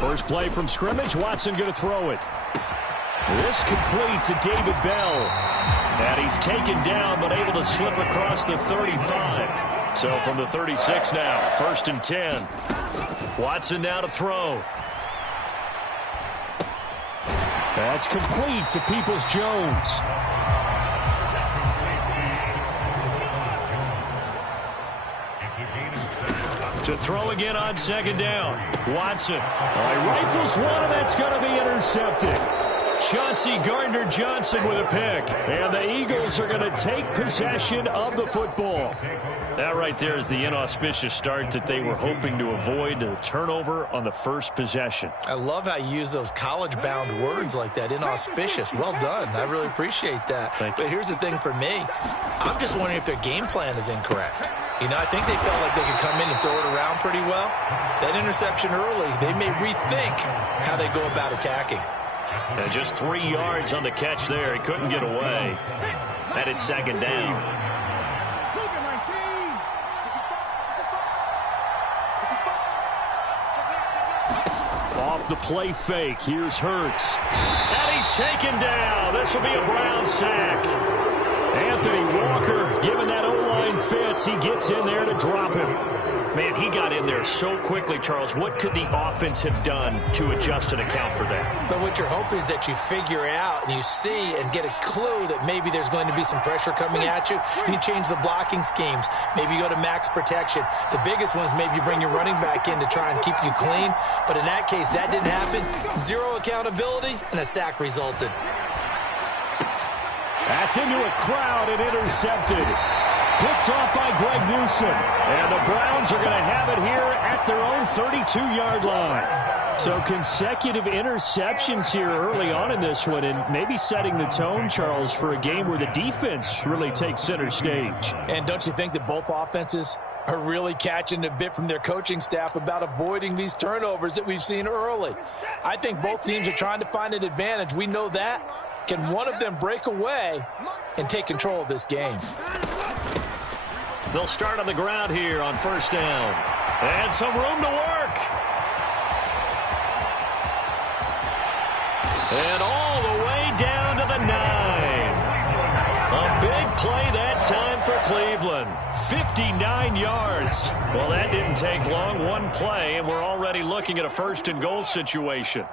First play from scrimmage. Watson going to throw it. This complete to David Bell. And he's taken down but able to slip across the 35. So from the 36 now, 1st and 10. Watson now to throw. That's complete to Peoples-Jones. To throw again on 2nd down. Watson. All right, rifles one, and that's going to be intercepted. Chauncey Gardner-Johnson with a pick. And the Eagles are going to take possession of the football. That right there is the inauspicious start that they were hoping to avoid, the turnover on the first possession. I love how you use those college-bound words like that, inauspicious. Well done. I really appreciate that. But here's the thing for me. I'm just wondering if their game plan is incorrect. You know, I think they felt like they could come in and throw it around pretty well. That interception early, they may rethink how they go about attacking. And just 3 yards on the catch there. He couldn't get away. And it's 2nd down. Off the play fake. Here's Hurts. And he's taken down. This will be a Brown sack. Anthony Walker giving that O-line fits. He gets in there to drop him. Man, he got in there so quickly, Charles. What could the offense have done to adjust and account for that? But what you're hoping is that you figure out and you see and get a clue that maybe there's going to be some pressure coming at you. You change the blocking schemes. Maybe you go to max protection. The biggest one is maybe you bring your running back in to try and keep you clean. But in that case, that didn't happen. Zero accountability, and a sack resulted. That's into a crowd and intercepted. Picked off by Greg Newsome. And the Browns are going to have it here at their own 32-yard line. So consecutive interceptions here early on in this one, and maybe setting the tone, Charles, for a game where the defense really takes center stage. And don't you think that both offenses are really catching a bit from their coaching staff about avoiding these turnovers that we've seen early? I think both teams are trying to find an advantage. We know that. Can one of them break away and take control of this game? They'll start on the ground here on 1st down. And some room to work. And all the way down to the 9. A big play that time for Cleveland. 59 yards. Well, that didn't take long. One play, and we're already looking at a 1st and goal situation.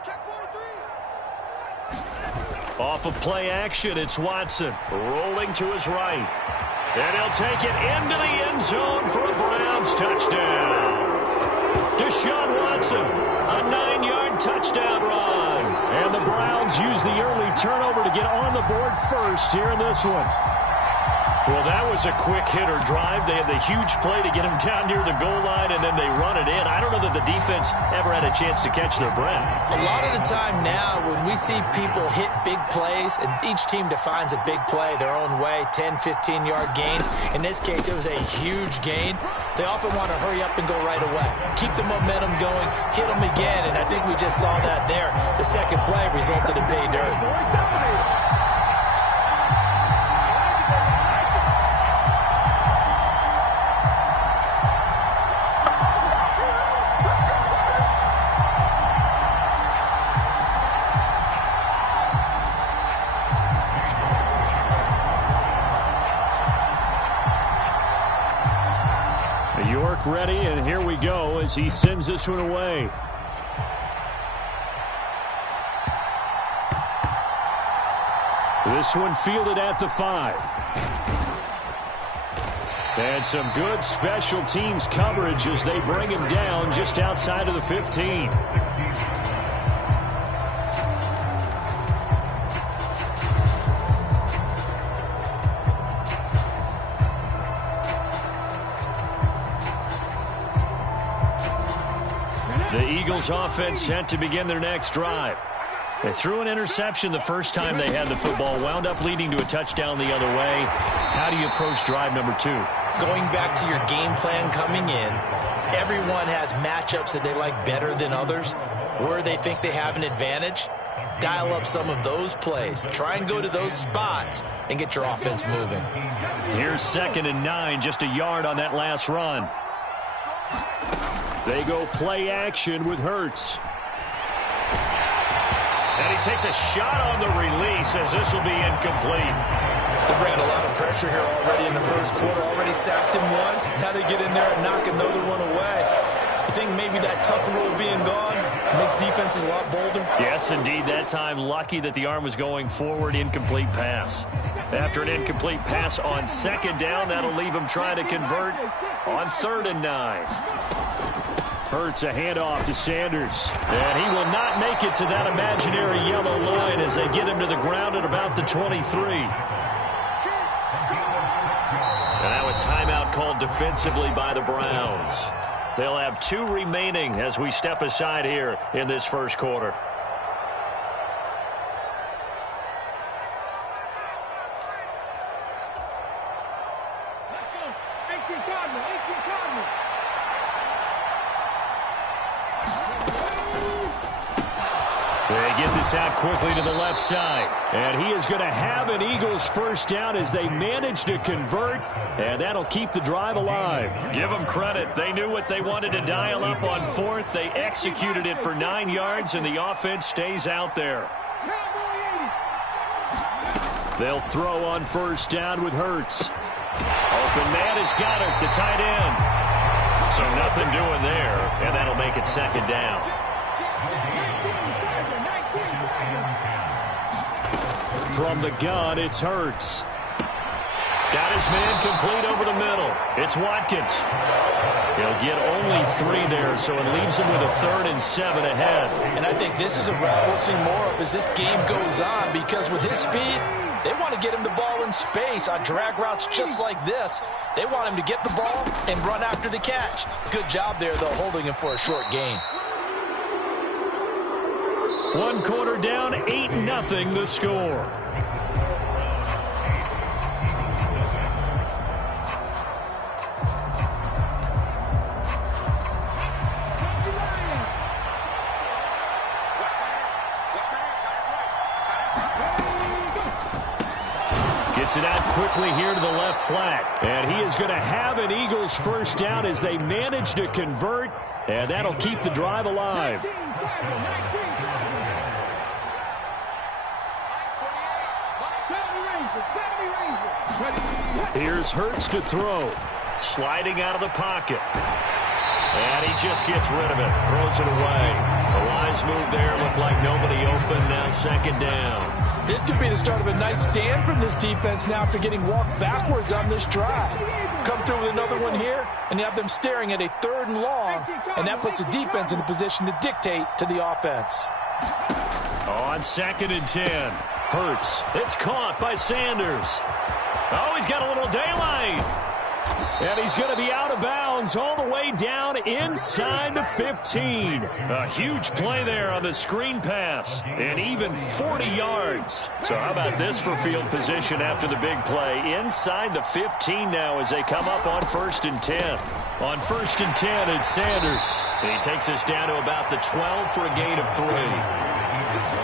Off of play action, it's Watson rolling to his right. And he'll take it into the end zone for a Browns touchdown. Deshaun Watson, a 9-yard touchdown run. And the Browns use the early turnover to get on the board first here in this one. Well, that was a quick hitter drive. They had the huge play to get him down near the goal line, and then they run it in. I don't know that the defense ever had a chance to catch their breath. A lot of the time now, when we see people hit big plays, and each team defines a big play their own way, 10, 15-yard gains. In this case, it was a huge gain. They often want to hurry up and go right away. Keep the momentum going, hit them again, and I think we just saw that there. The second play resulted in pay dirt. Ready, and here we go as he sends this one away. This one fielded at the 5. And some good special teams coverage as they bring him down just outside of the 15. The Eagles offense set to begin their next drive. They threw an interception the first time they had the football, wound up leading to a touchdown the other way. How do you approach drive number 2? Going back to your game plan coming in, everyone has matchups that they like better than others, where they think they have an advantage. Dial up some of those plays. Try and go to those spots and get your offense moving. Here's 2nd and 9, just a yard on that last run. They go play action with Hurts. And he takes a shot on the release as this will be incomplete. They're bringing a lot of pressure here already in the first quarter. Already sacked him once. Now they get in there and knock another one away. I think maybe that tuck rule being gone makes defenses a lot bolder. Yes, indeed. That time, lucky that the arm was going forward. Incomplete pass. After an incomplete pass on second down, that'll leave him trying to convert on 3rd and 9. Hurts a handoff to Sanders. And he will not make it to that imaginary yellow line as they get him to the ground at about the 23. And now a timeout called defensively by the Browns. They'll have 2 remaining as we step aside here in this first quarter. They get this out quickly to the left side. And he is going to have an Eagles first down as they manage to convert. And that'll keep the drive alive. Give them credit. They knew what they wanted to dial up on 4th. They executed it for 9 yards, and the offense stays out there. They'll throw on first down with Hurts. Open man has got it, the tight end. So nothing doing there, and that'll make it 2nd down. From the gun, it's Hurts. Got his man complete over the middle. It's Watkins. He'll get only 3 there, so it leaves him with a 3rd and 7 ahead. And I think this is a route we'll see more of as this game goes on, because with his speed, they want to get him the ball in space on drag routes just like this. They want him to get the ball and run after the catch. Good job there, though, holding him for a short gain. 1 quarter down, 8-0 the score. Gets it out quickly here to the left flat. And he is going to have an Eagles first down as they manage to convert. And that'll keep the drive alive. Here's Hurts to throw. Sliding out of the pocket. And he just gets rid of it. Throws it away. The lines move there. Look like nobody open. Now 2nd down. This could be the start of a nice stand from this defense now after getting walked backwards on this drive. Come through with another one here, and you have them staring at a 3rd and long, and that puts the defense in a position to dictate to the offense. On 2nd and 10, Hurts. It's caught by Sanders. Oh, he's got a little daylight. And he's going to be out of bounds all the way down inside the 15. A huge play there on the screen pass. And even 40 yards. So how about this for field position after the big play? Inside the 15 now as they come up on 1st and 10. On 1st and 10, it's Sanders. And he takes us down to about the 12 for a gain of 3.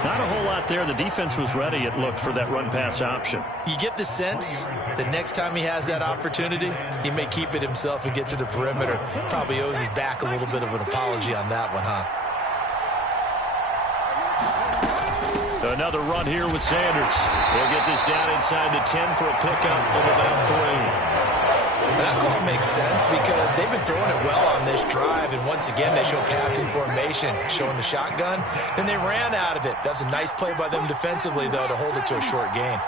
Not a whole lot there. The defense was ready, it looked, for that run-pass option. You get the sense that next time he has that opportunity, he may keep it himself and get to the perimeter. Probably owes his back a little bit of an apology on that one, huh? Another run here with Sanders. He'll get this down inside the 10 for a pickup of about 3. That call makes sense because they've been throwing it well on this drive, and once again they show passing formation, showing the shotgun. Then they ran out of it. That's a nice play by them defensively, though, to hold it to a short gain.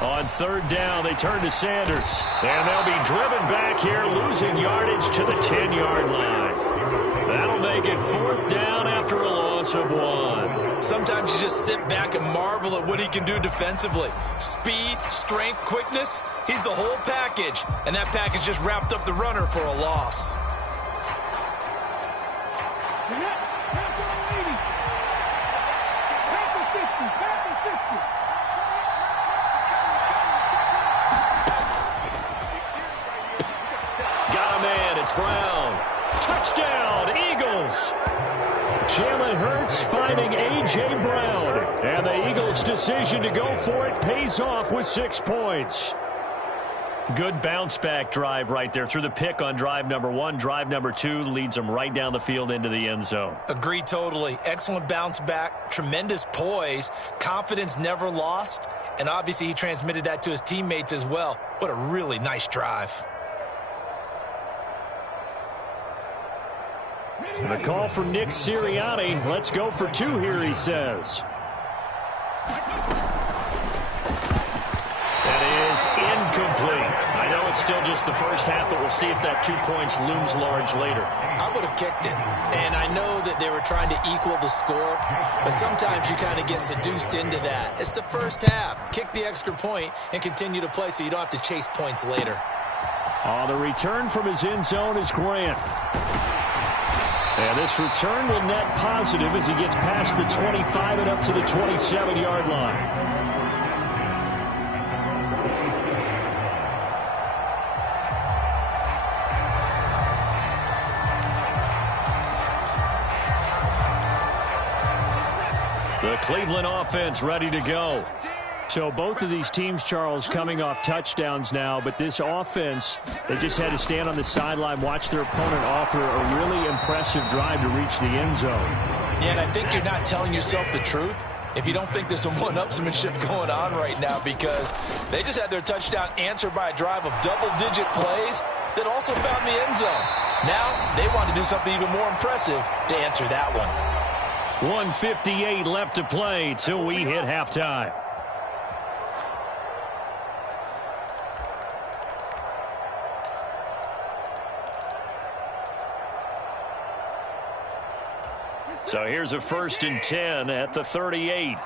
On 3rd down, they turn to Sanders, and they'll be driven back here, losing yardage to the 10-yard line. That'll make it 4th down after a loss of 1. Sometimes you just sit back and marvel at what he can do defensively. Speed, strength, quickness. He's the whole package, and that package just wrapped up the runner for a loss. Got a man, it's Brown. Touchdown, Eagles. Jalen Hurts finding A.J. Brown. And the Eagles' decision to go for it pays off with 6 points. Good bounce-back drive right there. Through the pick on drive number 1. Drive number 2 leads them right down the field into the end zone. Agree totally. Excellent bounce back, tremendous poise, confidence never lost, and obviously he transmitted that to his teammates as well. What a really nice drive. The call from Nick Sirianni. Let's go for 2 here, he says. That is incomplete. I know it's still just the first half, but we'll see if that 2 points looms large later. I would have kicked it, and I know that they were trying to equal the score, but sometimes you kind of get seduced into that. It's the first half. Kick the extra point and continue to play so you don't have to chase points later. The return from his end zone is Grant. And this return will net positive as he gets past the 25 and up to the 27-yard line. The Cleveland offense ready to go. So both of these teams, Charles, coming off touchdowns now, but this offense, they just had to stand on the sideline, watch their opponent offer a really impressive drive to reach the end zone. Yeah, and I think you're not telling yourself the truth if you don't think there's some one-upsmanship going on right now, because they just had their touchdown answered by a drive of double-digit plays that also found the end zone. Now they want to do something even more impressive to answer that one. 1:58 left to play till we hit halftime. So here's a 1st and 10 at the 38.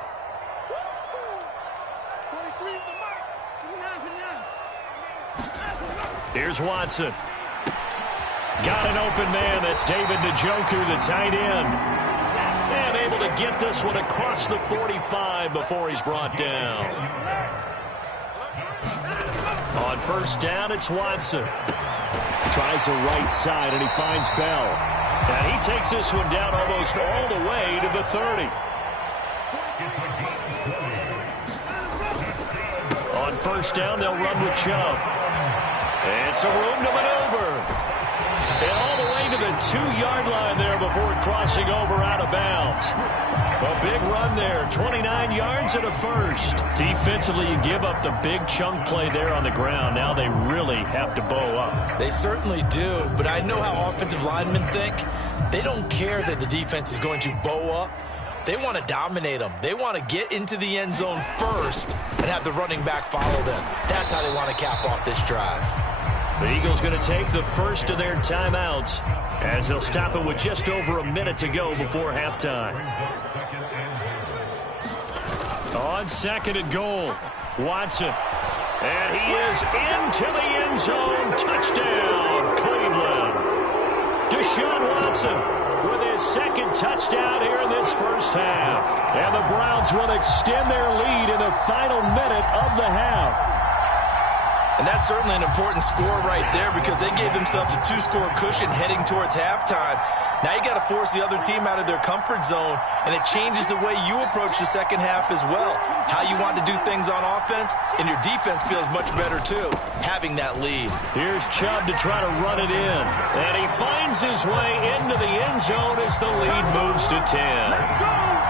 Here's Watson. Got an open man. That's David Njoku, the tight end. And able to get this one across the 45 before he's brought down. On 1st down, it's Watson. Tries the right side, and he finds Bell. And he takes this one down almost all the way to the 30. On 1st down, they'll run with Chubb. And some room to maneuver. And all the way to the 2-yard line there before crossing over out of bounds. A big run there, 29 yards and a 1st. Defensively, you give up the big chunk play there on the ground. Now they really have to bow up. They certainly do, but I know how offensive linemen think. They don't care that the defense is going to bow up. They want to dominate them. They want to get into the end zone first and have the running back follow them. That's how they want to cap off this drive. The Eagles going to take the first of their timeouts as they'll stop it with just over a minute to go before halftime. On 2nd and goal, Watson. And he is into the end zone. Touchdown, Cleveland. Deshaun Watson with his 2nd touchdown here in this first half. And the Browns will extend their lead in the final minute of the half. And that's certainly an important score right there because they gave themselves a 2-score cushion heading towards halftime. Now you got to force the other team out of their comfort zone, and it changes the way you approach the second half as well. How you want to do things on offense, and your defense feels much better too, having that lead. Here's Chubb to try to run it in, and he finds his way into the end zone as the lead moves to 10.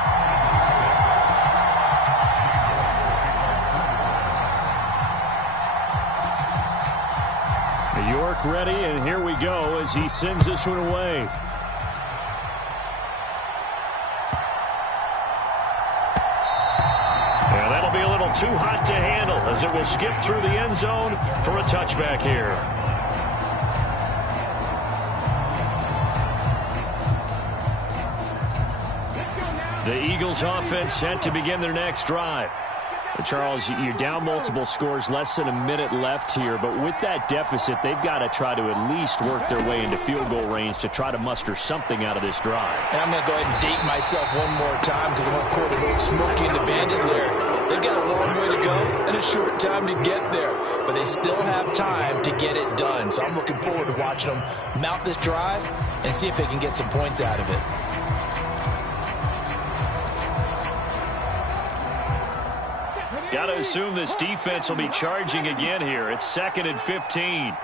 York ready, and here we go as he sends this one away. And that'll be a little too hot to handle as it will skip through the end zone for a touchback here. The Eagles offense set to begin their next drive. Charles, you're down multiple scores, less than a minute left here, but with that deficit, they've got to try to at least work their way into field goal range to try to muster something out of this drive. And I'm going to go ahead and date myself one more time because I want to quote a little Smokey and the Bandit there. They've got a long way to go and a short time to get there, but they still have time to get it done. So I'm looking forward to watching them mount this drive and see if they can get some points out of it. Got to assume this defense will be charging again here. It's 2nd and 15.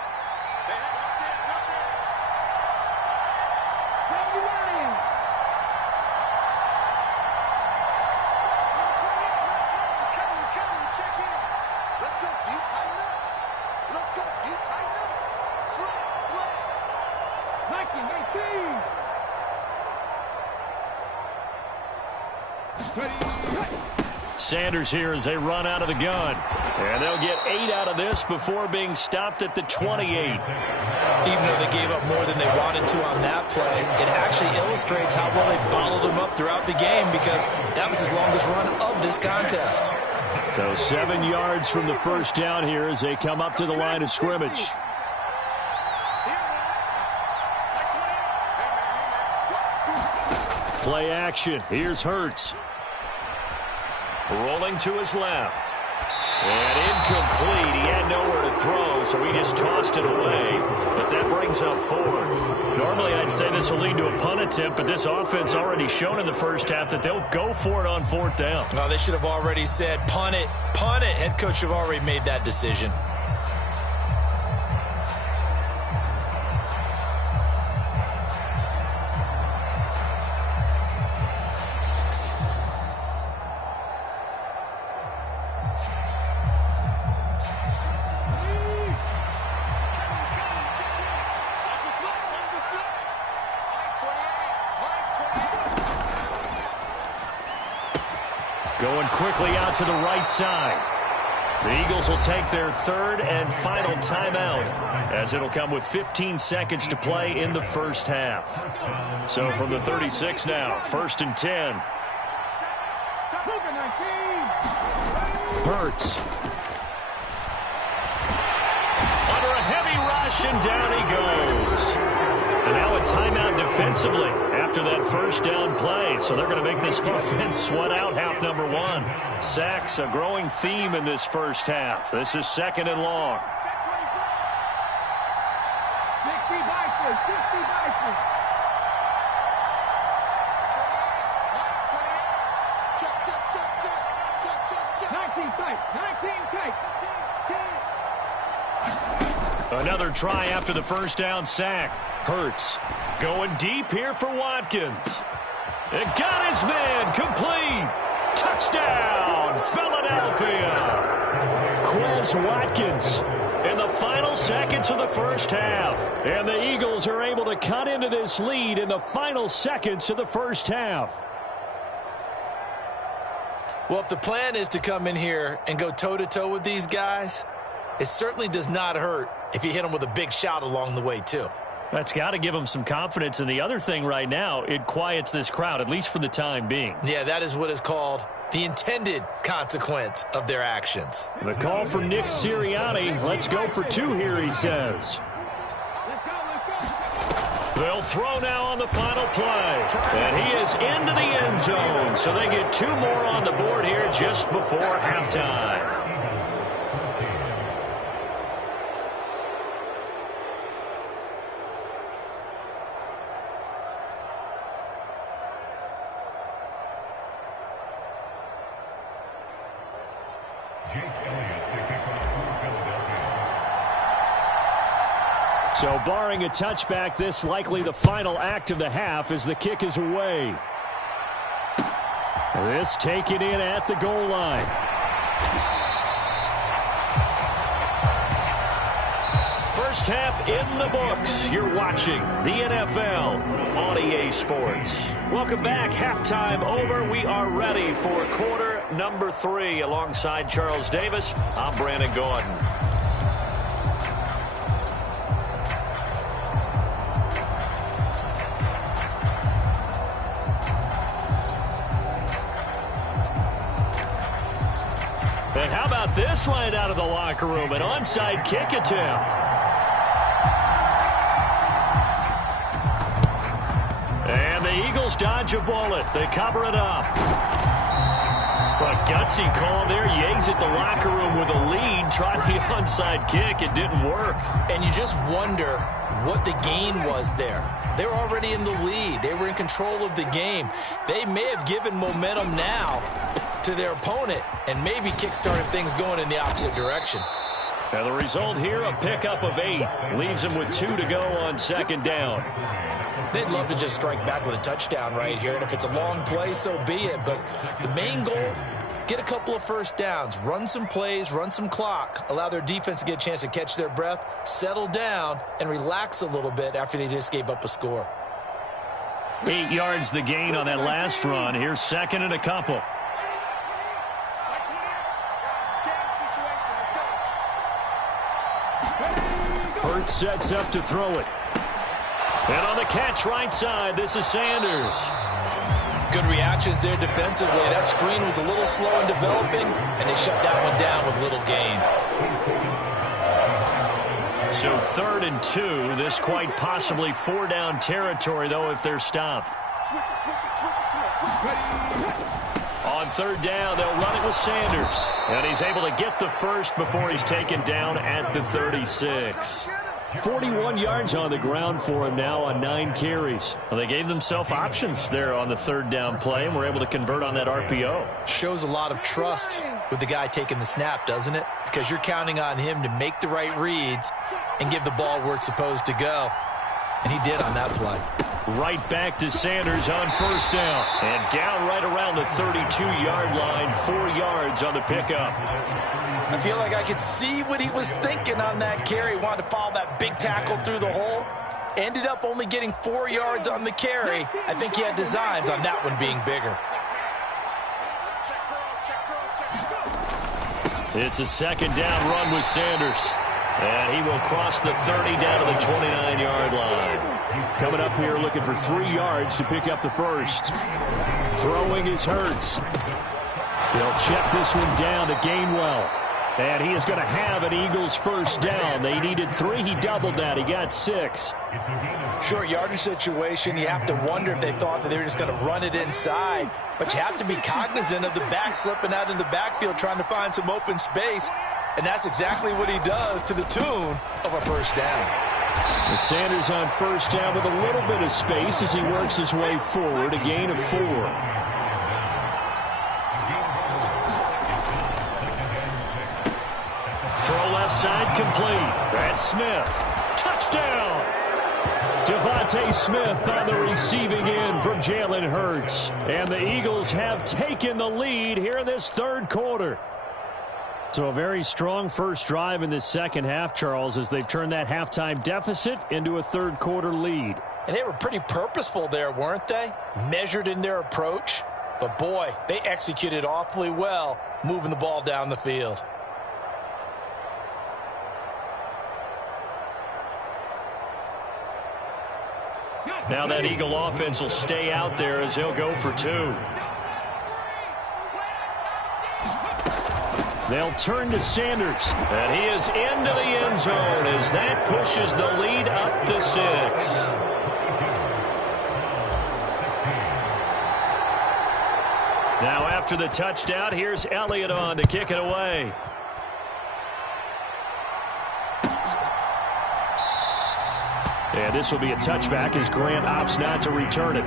Sanders here as they run out of the gun. And they'll get 8 out of this before being stopped at the 28. Even though they gave up more than they wanted to on that play, it actually illustrates how well they bottled them up throughout the game, because that was his longest run of this contest. So 7 yards from the first down here as they come up to the line of scrimmage. Play action. Here's Hurts. Rolling to his left. And incomplete. He had nowhere to throw, so he just tossed it away. But that brings up 4th. Normally I'd say this will lead to a punt attempt, but this offense already shown in the first half that they'll go for it on 4th down. Oh, they should have already said, punt it, punt it. Head coach have already made that decision. Going quickly out to the right side. The Eagles will take their 3rd and final timeout, as it'll come with 15 seconds to play in the first half. So from the 36 now, 1st and 10. Hurts. Under a heavy rush, and down he goes. And now a timeout defensively after that first down play. So they're going to make this offense sweat out half number 1. Sacks, a growing theme in this first half. This is 2nd and long. Another try after the first down sack. Hurts going deep here for Watkins. It got his man complete. Touchdown, Philadelphia. Quez Watkins in the final seconds of the first half. And the Eagles are able to cut into this lead in the final seconds of the first half. Well, if the plan is to come in here and go toe-to-toe with these guys, it certainly does not hurt if you hit them with a big shout along the way, too. That's got to give them some confidence. And the other thing right now, it quiets this crowd, at least for the time being. Yeah, that is what is called the intended consequence of their actions. The call from Nick Sirianni. Let's go for 2 here, he says. They'll throw now on the final play. And he is into the end zone. So they get 2 more on the board here just before halftime. So barring a touchback, this likely the final act of the half as the kick is away. This taken in at the goal line. First half in the books. You're watching the NFL on EA Sports. Welcome back. Halftime over. We are ready for quarter number 3. Alongside Charles Davis, I'm Brandon Gordon. And how about this line out of the locker room? An onside kick attempt. And the Eagles dodge a bullet. They cover it up. A gutsy call there. You exit the locker room with a lead. Try the onside kick. It didn't work. And you just wonder what the gain was there. They were already in the lead. They were in control of the game. They may have given momentum now, to their opponent and maybe kick-started things going in the opposite direction. Now the result here, a pickup of 8. Leaves them with 2 to go on second down. They'd love to just strike back with a touchdown right here, and if it's a long play, so be it. But the main goal, get a couple of first downs, run some plays, run some clock, allow their defense to get a chance to catch their breath, settle down, and relax a little bit after they just gave up a score. 8 yards the gain on that last run. Here's second and a couple. Hurts sets up to throw it. And on the catch right side, this is Sanders. Good reactions there defensively. That screen was a little slow in developing, and they shut that one down with little gain. So 3rd and 2. This quite possibly 4-down territory, though, if they're stopped. On 3rd down, they'll run it with Sanders. And he's able to get the first before he's taken down at the 36. 41 yards on the ground for him now on 9 carries. Well, they gave themselves options there on the 3rd down play and were able to convert on that RPO. Shows a lot of trust with the guy taking the snap, doesn't it? Because you're counting on him to make the right reads and give the ball where it's supposed to go. And he did on that play. Right back to Sanders on 1st down. And down right around the 32-yard line, 4 yards on the pickup. I feel like I could see what he was thinking on that carry. Wanted to follow that big tackle through the hole. Ended up only getting 4 yards on the carry. I think he had designs on that one being bigger. It's a 2nd down run with Sanders. And he will cross the 30 down to the 29-yard line. Coming up here looking for 3 yards to pick up the first. Throwing is Hurts. They'll check this one down to Gainwell. And he is going to have an Eagles 1st down. They needed 3. He doubled that. He got 6. Short yardage situation. You have to wonder if they thought that they were just going to run it inside. But you have to be cognizant of the back slipping out in the backfield trying to find some open space. And that's exactly what he does to the tune of a 1st down. Sanders on 1st down with a little bit of space as he works his way forward. A gain of 4. Throw left side complete. That's Smith. Touchdown! Devontae Smith on the receiving end from Jalen Hurts. And the Eagles have taken the lead here in this 3rd quarter. So a very strong first drive in this second half, Charles, as they've turned that halftime deficit into a 3rd quarter lead. And they were pretty purposeful there, weren't they? Measured in their approach. But boy, they executed awfully well moving the ball down the field. Now that Eagle offense will stay out there as he'll go for 2. They'll turn to Sanders, and he is into the end zone as that pushes the lead up to 6. Now after the touchdown, here's Elliott on to kick it away. And this will be a touchback as Grant opts not to return it.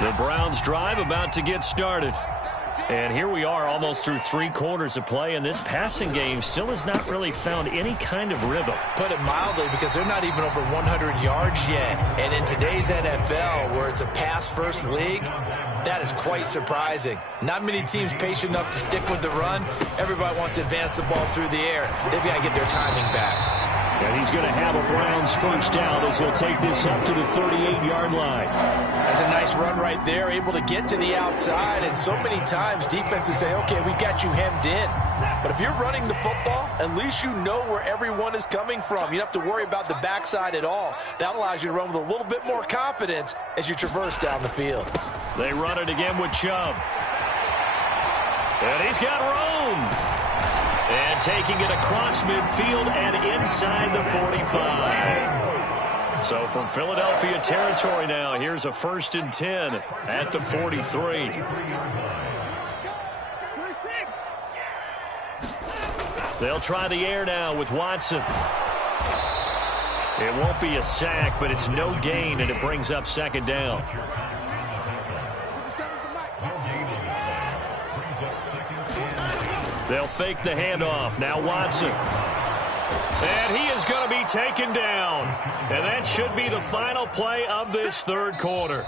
The Browns drive about to get started. And here we are almost through 3 quarters of play, and this passing game still has not really found any kind of rhythm. Put it mildly, because they're not even over 100 yards yet. And in today's NFL, where it's a pass-first league, that is quite surprising. Not many teams patient enough to stick with the run. Everybody wants to advance the ball through the air. They've got to get their timing back. And he's going to have a Browns 1st down as he'll take this up to the 38-yard line. That's a nice run right there, able to get to the outside. And so many times defenses say, okay, we've got you hemmed in. But if you're running the football, at least you know where everyone is coming from. You don't have to worry about the backside at all. That allows you to run with a little bit more confidence as you traverse down the field. They run it again with Chubb. And he's got room. And taking it across midfield and inside the 45. So from Philadelphia territory now, here's a 1st and 10 at the 43. They'll try the air now with Watson. It won't be a sack, but it's no gain, and it brings up second down. They'll fake the handoff. Now Watson. And he is going to be taken down. And that should be the final play of this third quarter.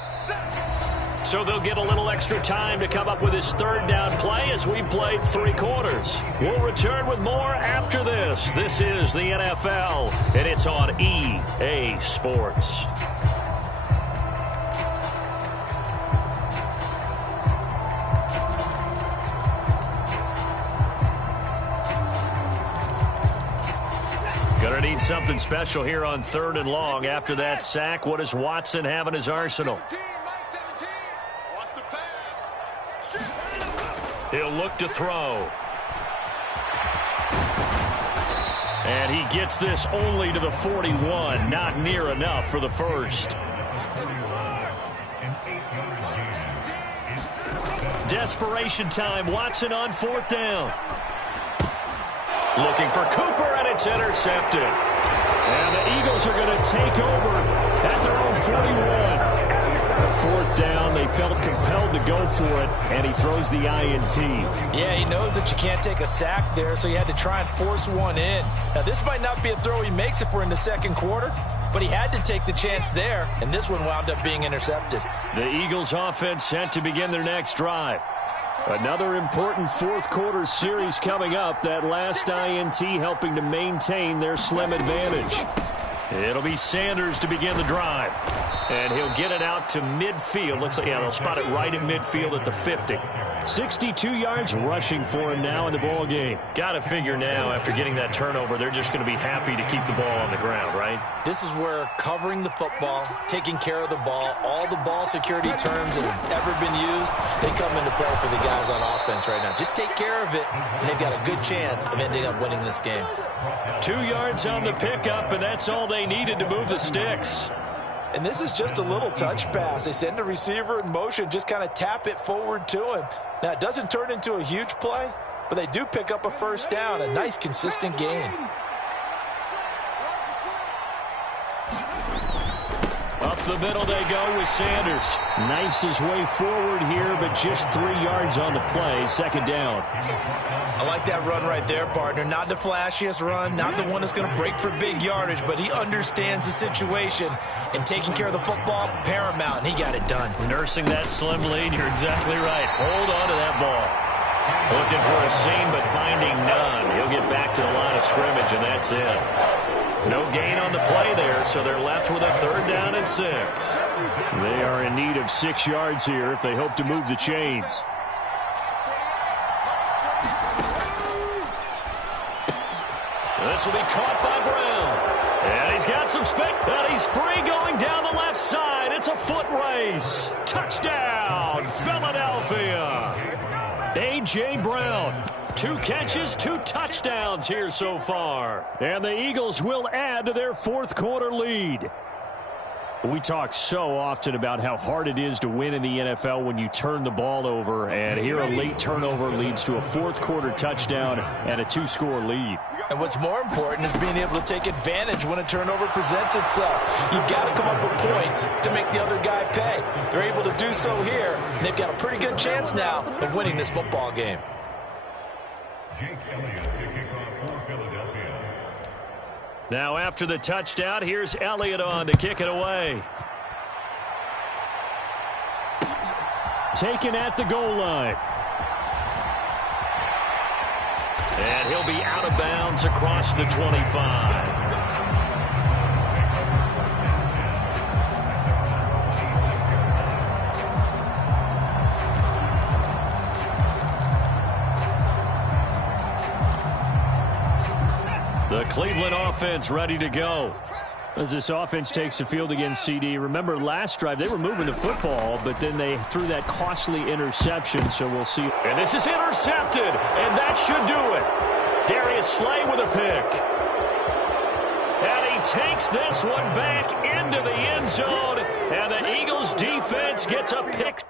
So they'll get a little extra time to come up with his third down play as we've played 3 quarters. We'll return with more after this. This is the NFL, and it's on EA Sports. Gonna need something special here on 3rd and long. After that sack, what does Watson have in his arsenal? He'll look to throw. And he gets this only to the 41. Not near enough for the first. Desperation time. Watson on 4th down. Looking for Cooper, and it's intercepted. And the Eagles are going to take over at their own 41. 4th down, they felt compelled to go for it, and he throws the INT. Yeah, he knows that you can't take a sack there, so he had to try and force one in. Now, this might not be a throw he makes if we're in the second quarter, but he had to take the chance there, and this one wound up being intercepted. The Eagles offense set to begin their next drive. Another important 4th quarter series coming up. That last INT helping to maintain their slim advantage. It'll be Sanders to begin the drive. And he'll get it out to midfield. Looks like, yeah, they'll spot it right at midfield at the 50. 62 yards rushing for him now in the ball game. Got to figure now, after getting that turnover, they're just going to be happy to keep the ball on the ground, right? This is where covering the football, taking care of the ball, all the ball security terms that have ever been used, they come into play for the guys on offense right now. Just take care of it, and they've got a good chance of ending up winning this game. 2 yards on the pickup, and that's all they needed to move the sticks. And this is just a little touch pass. They send the receiver in motion, just kind of tap it forward to him. Now, it doesn't turn into a huge play, but they do pick up a first down, a nice, consistent gain. Up the middle they go with Sanders. Knifes his way forward here, but just 3 yards on the play. Second down. I like that run right there, partner. Not the flashiest run, not the one that's going to break for big yardage, but he understands the situation, and taking care of the football, paramount, and he got it done. Nursing that slim lead, you're exactly right. Hold on to that ball. Looking for a seam, but finding none. He'll get back to the line of scrimmage, and that's it. No gain on the play there, so they're left with a 3rd down and 6. They are in need of 6 yards here if they hope to move the chains. This will be caught by Brown. And he's got some space. And he's free going down the left side. It's a foot race. Touchdown, Philadelphia. A.J. Brown. 2 catches, 2 touchdowns here so far. And the Eagles will add to their 4th quarter lead. We talk so often about how hard it is to win in the NFL when you turn the ball over. And here a late turnover leads to a 4th quarter touchdown and a 2-score lead. And what's more important is being able to take advantage when a turnover presents itself. You've got to come up with points to make the other guy pay. They're able to do so here, and they've got a pretty good chance now of winning this football game. Now after the touchdown, here's Elliott on to kick it away. Taken at the goal line. And he'll be out of bounds across the 25. The Cleveland offense ready to go. As this offense takes the field against CD, remember last drive they were moving the football, but then they threw that costly interception, so we'll see. And this is intercepted, and that should do it. Darius Slay with a pick. And he takes this one back into the end zone, and the Eagles defense gets a pick.